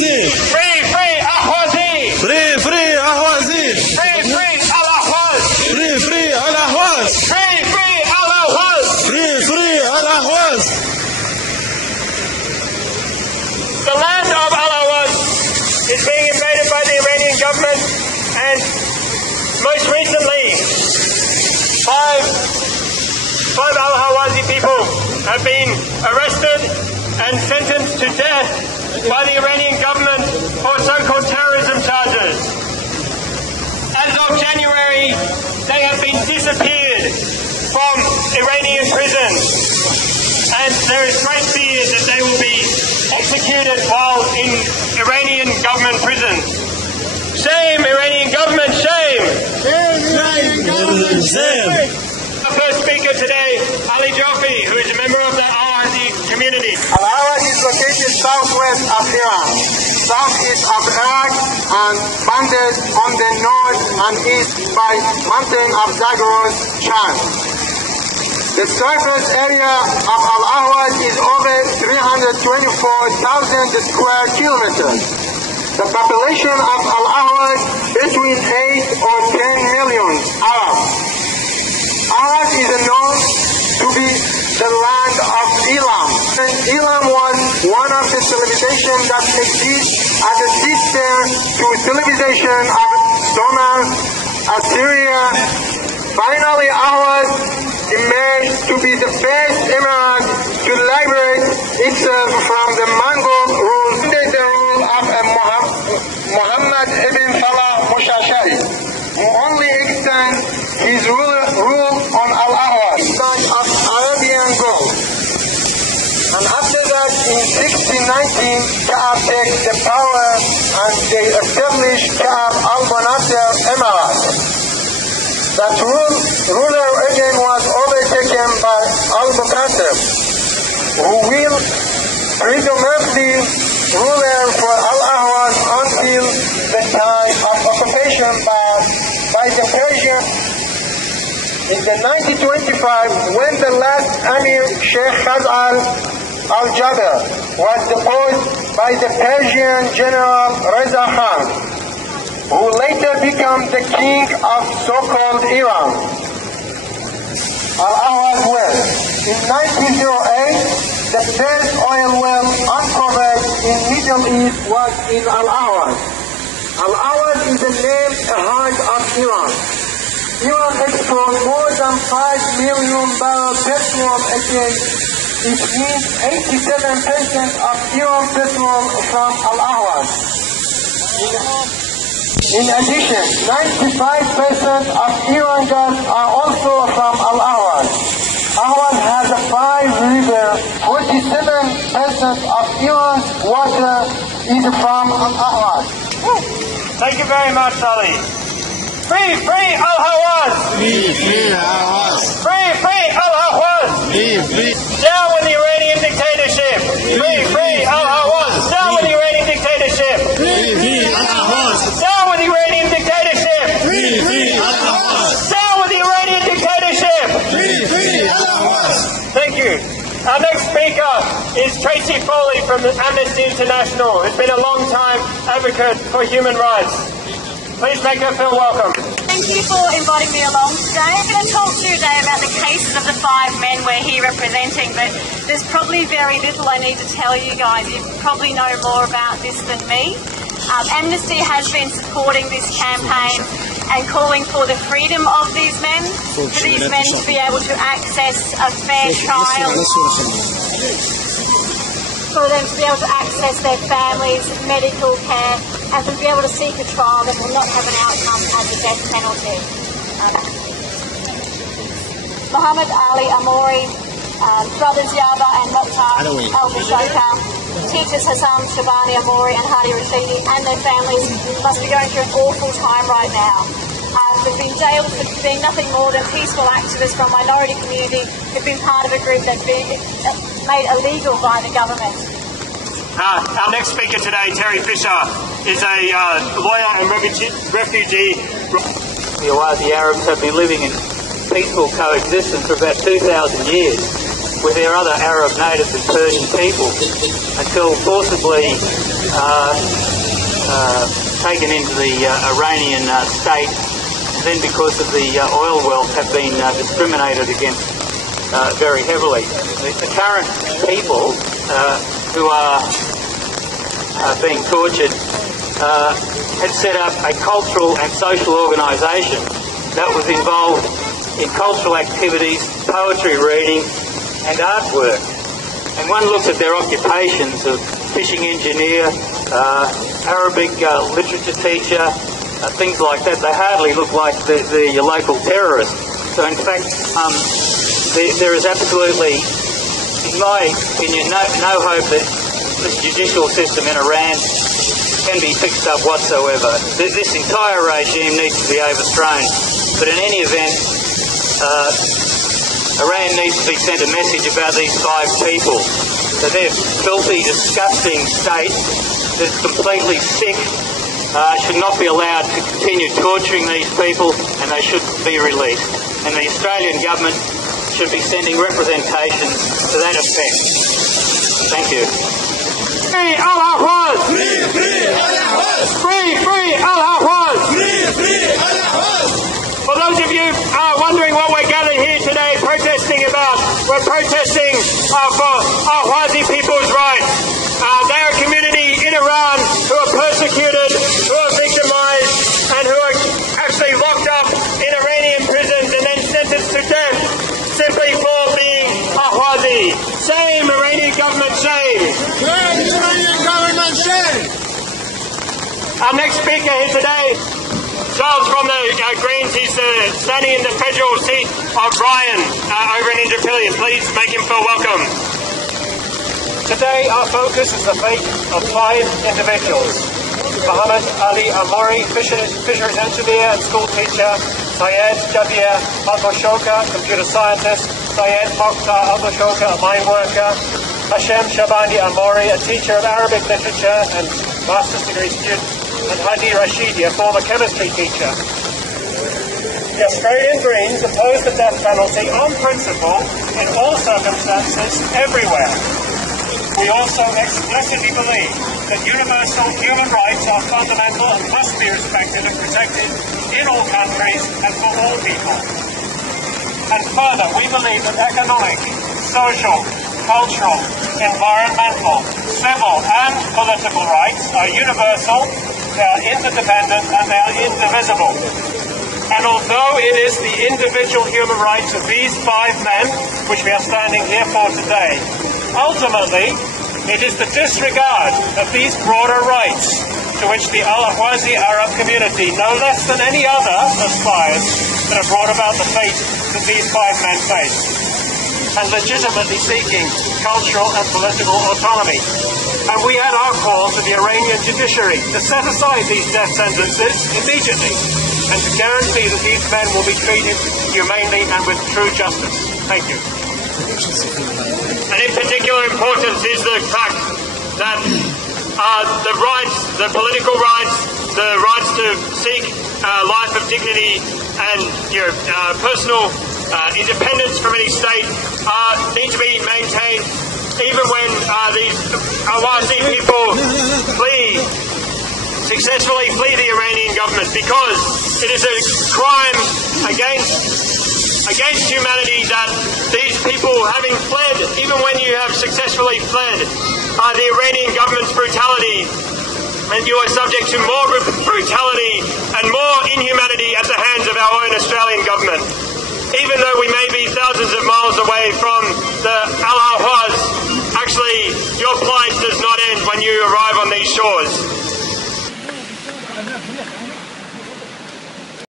احوازيه. Free, free احوازيه. Free, free احوازيه. Free, free الاحواز. Free, free الاحواز. Free, free الاحواز. Free, free الاحواز. The land of Al-Ahwaz is being invaded by the Iranian government, and most recently, five Al-Ahwazi people have been arrested and sentenced to death by the Iranian government for so-called terrorism charges. As of January, they have been disappeared from Iranian prisons, and there is great fear that they will be executed while in Iranian government prisons. Shame, Iranian government, shame! Shame! Our first speaker today, Ali Jofi, who is a member of the Al-Ahwazi community. Al-Ahwaz is located southwest of Iran, southeast of Iraq, and bounded on the north and east by mountain of Zagros, Chad. The surface area of Al-Ahwaz is over 324,000 square kilometers. The population of Al-Ahwaz between 8 or 10 million Arabs. Ahwaz is known to be the land of Elam. And Elam was one of the civilizations that exists as a sister to civilization of Sumer, Assyria. Finally, Ahwaz emerged to be the first emirate to liberate itself from the Mongol rule under the rule of Muhammad ibn Salah Mushashari, who only extended his rule on Al-Ahwaz of Arabian Gulf. And after that, in 1619, Ka'ab took the power and they established Ka'ab al-Banasir Emirate. That ruler again was overtaken by al-Bukasir, who will predominantly ruler for Al-Ahwaz until the time of occupation by the Persian. In the 1925, when the last Amir Sheikh Khaz'al al-Jabr was deposed by the Persian general Reza Khan, who later became the king of so-called Iran. Al-Ahwaz well. In 1908, the first oil well uncovered in Middle East was in Al-Ahwaz. Al-Ahwaz is the name heart of Iran. Iran exports more than 5 million barrels petrol a day. It means 87% of Iran petrol from Al-Ahwaz. In addition, 95% of Iran gas are also from Al-Ahwaz. Ahwaz has a 5 river. 47% of Iran's water is from Al-Ahwaz. Thank you very much, Ali. Free, free Al-Ahwaz! Free, free Ahwaz! Free, free Al-Ahwaz! Free, free! Down with the Iranian dictatorship! Free, free Al-Ahwaz! Down with the Iranian dictatorship! Free, free Ahwaz! Down with the Iranian dictatorship! Free, free Ahwaz! Down with the Iranian dictatorship! Free, free Ahwaz! Thank you. Our next speaker is Tracy Foley from Amnesty International, who's been a long-time advocate for human rights. Please make her feel welcome. Thank you for inviting me along today. I'm going to talk to you today about the cases of the 5 men we're here representing, but there's probably very little I need to tell you guys. You probably know more about this than me. Amnesty has been supporting this campaign and calling for the freedom of these men, for these men to be able to access a fair trial, for them to be able to access their families' medical care, and to be able to seek a trial that will not have an outcome as a death penalty. Muhammad Ali Amouri, brothers Yaba and Mokhtar al-Bashoka, teachers Hassan Shabani Amouri and Hadi Rashidi and their families must be going through an awful time right now. They've been jailed for being nothing more than peaceful activists from a minority community who've been part of a group that's been made illegal by the government. Our next speaker today, Terry Fisher, is a lawyer and refugee. The Ahwazi Arabs have been living in peaceful coexistence for about 2,000 years with their other Arab natives and Persian people until forcibly taken into the Iranian state, and then because of the oil wealth have been discriminated against very heavily. The current people who are being tortured had set up a cultural and social organisation that was involved in cultural activities, poetry reading and artwork. And one looks at their occupations of fishing engineer, Arabic literature teacher, things like that. They hardly look like the local terrorist. So in fact, there is absolutely, in my opinion, no hope that the judicial system in Iran can be fixed up whatsoever. This entire regime needs to be overthrown. But in any event, Iran needs to be sent a message about these 5 people. That their filthy, disgusting state that's completely sick should not be allowed to continue torturing these people, and they should be released. And the Australian government should be sending representations to that effect. Thank you. Free Al-Ahwaz! Free Al-Ahwaz! Free Al-Ahwaz! Free Al-Ahwaz! For those of you wondering what we're gathered here today protesting about, we're protesting for Ahwazi people's rights. They're a community in Iran who are persecuted, who are victimized, and who are actually locked up in Iranian prisons and then sentenced to death simply for being Ahwazi. Shame, Iranian government, shame. Iranian government, shame. Our next speaker here today, Charles from the Greens, he's standing in the federal seat of Ryan over in Indooroopilly. Please make him feel welcome. Today our focus is the fate of 5 individuals. Muhammad Ali Amori, fisheries engineer and school teacher, Syed Javier Al-Boshoka, computer scientist, Syed Mokhtar Al-Boshoka, a mine worker, Hashem Shabani Amori, a teacher of Arabic literature and master's degree student, and Hadi Rashidi, a former chemistry teacher. The Australian Greens oppose the death penalty on principle in all circumstances, everywhere. We also explicitly believe that universal human rights are fundamental and must be respected and protected in all countries and for all people. And further, we believe that economic, social, cultural, environmental, civil and political rights are universal, they are interdependent and they are indivisible. And although it is the individual human rights of these 5 men which we are standing here for today, ultimately it is the disregard of these broader rights to which the Al-Ahwazi Arab community, no less than any other, aspires, that have brought about the fate that these 5 men face, and legitimately seeking cultural and political autonomy. And we add our call to the Iranian judiciary to set aside these death sentences immediately and to guarantee that these men will be treated humanely and with true justice. Thank you. And in particular importance is the fact that the rights, the political rights, the rights to seek a life of dignity and personal independence from any state need to be maintained even when these Ahwazi people successfully flee the Iranian government, because it is a crime against humanity that these people, having fled, even when you have successfully fled the Iranian government's brutality, and you are subject to more brutality and more inhumanity at the hands of our own Australian government. Even though we may be thousands of miles away from the Al-Ahwaz, actually your plight does not end when you arrive on these shores.